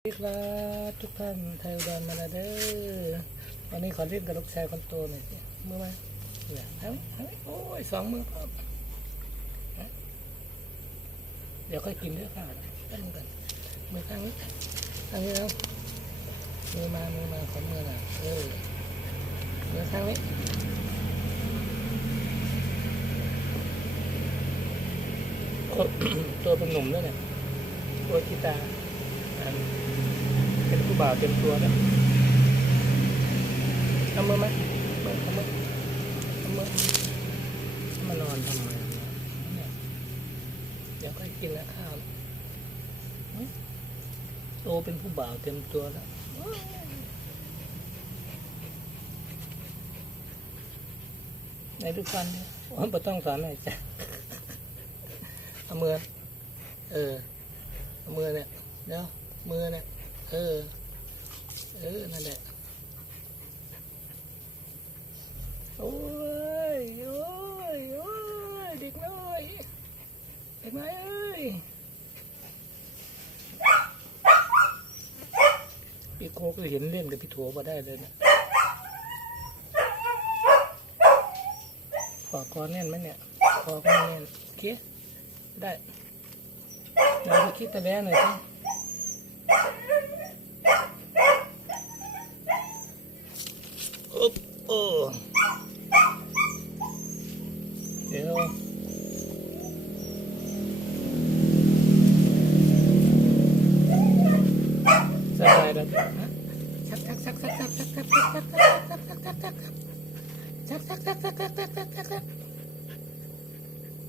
สวัสดีครับทุกท่านไทยอุดรมาแล้วเด้อวันนี้ขอเล่นกับลูกชายคนโตหน่อยสิมือมาเนี่ยทั้งทั้งโอ้ยสองมือครับเดี๋ยวค่อยกินด้วยข้าวนะตั้งกันมือข้างนี้ข้างนี้แล้วมือมามือมาขอมือหน่อยเออมือข้างนี้ตัวเป็นหนุ่มแล้วเนี่ยตัวกีตาร์ เป็นผู้บ่าวเต็มตัวแล้วทำมือไหมเปิดทำมือทำมือมานอนทำไมเนี่ยเดี๋ยวก็กินแล้วข้าวโตเป็นผู้บ่าวเต็มตัวแล้วในทุกวันเนี่ยว่าไม่ต้องสอนหน่อยจ้ะเอามือ เออเอามือเนี่ยเดี๋ยวมือเนี่ย เออ เออ นั่นแหละ โอ้ย โอ้ย โอ้ย เด็กน้อย เด็กน้อยเอ้ยพี่โคก็เห็นเล่นกับพี่โถมาได้เลยเนี่ยขอคอแน่นไหมเนี่ยคอก็ไม่แน่นโอเคได้เราไปคิดแต่แล้หน่อยสิ อุ๊บโอ้เดี๋ยวสบายแล้วฮะชักชักชักชักชักชักชักชั กชักชักชักชักชักชักชักชักชักชักชักชักชักชัก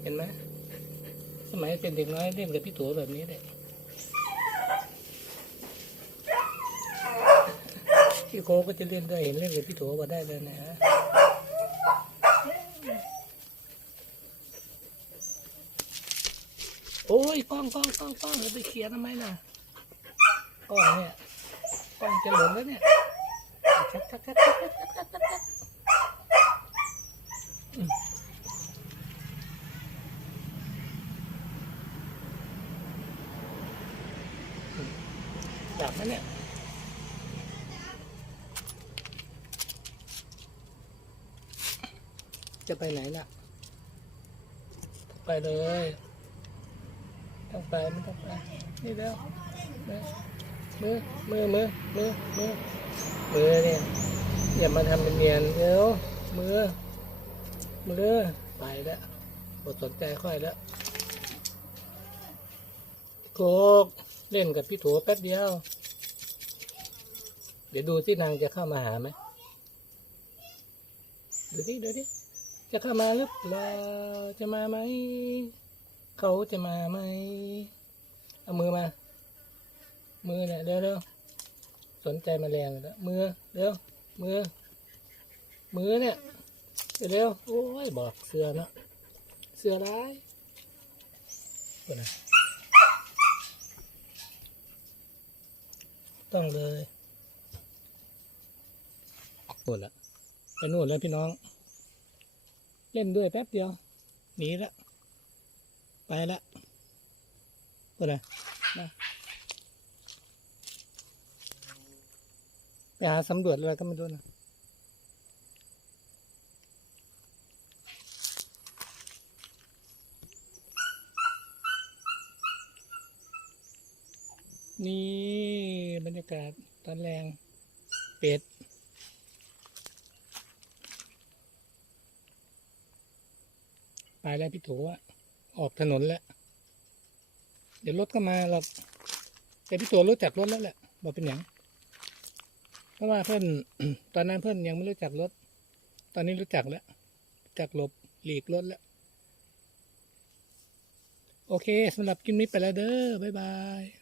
เห็นไหมสมัยเป็นเด็กน้อยเล่นกับพี่ตัวแบบนี้เลย พี่โคก็จะเล่นได้เห็นเล่นกับพี่ถั่วมาได้เลยนะฮะโอ้ยป้องป้องป้องป้องเจะไปเขียนทำไมน่ะป้องเนี่ยป้องจะหล่นแล้วเนี่ยชักกชักจับนะเนี่ย จะไปไหนน่ะ ไปเลยต้องไปไม่ต้องไปนี่แล้วมือมือมือมือมือมือเนี่ยอย่ามาทำเป็นเนียนเดี๋ยวมือมือไปแล้วหมดสนใจค่อยแล้วโกกเล่นกับพี่โถแป๊บเดียว เดี๋ยวดูที่นางจะเข้ามาหาไหมดูดิดูดิ จะเข้ามาหรือเปล่าจะมาไหม เขาจะมาไหม เอามือมา มือเนี่ยเร็วเร็วสนใจแมาแรงแล้วมือเร็วมือ มือเนี่ยเร็วโอ้ยบอกเสือเนาะเสือร้ายคนนะต้องเลยหมดละไปนู่นแล้วพี่น้อง เล่นด้วยแป๊บเดียว หนีละไปละก็เลยมาไปหาสำรวจอะไรก็ไม่รู้นะนี่บรรยากาศตอนแรงเป็ด ไปแล้วพี่โถอะออกถนนแล้ว เดี๋ยวรถก็มาเราแต่พี่โถรู้จักรถแล้วแหละบอกเป็นอย่างเพราะว่าเพื่อนตอนนั้นเพื่อนยังไม่รู้จักรถ ตอนนี้รู้จักแล้วจักหลบหลีกรถแล้ว โอเคสำหรับกินนี้ไปแล้วเด้อบ๊ายบาย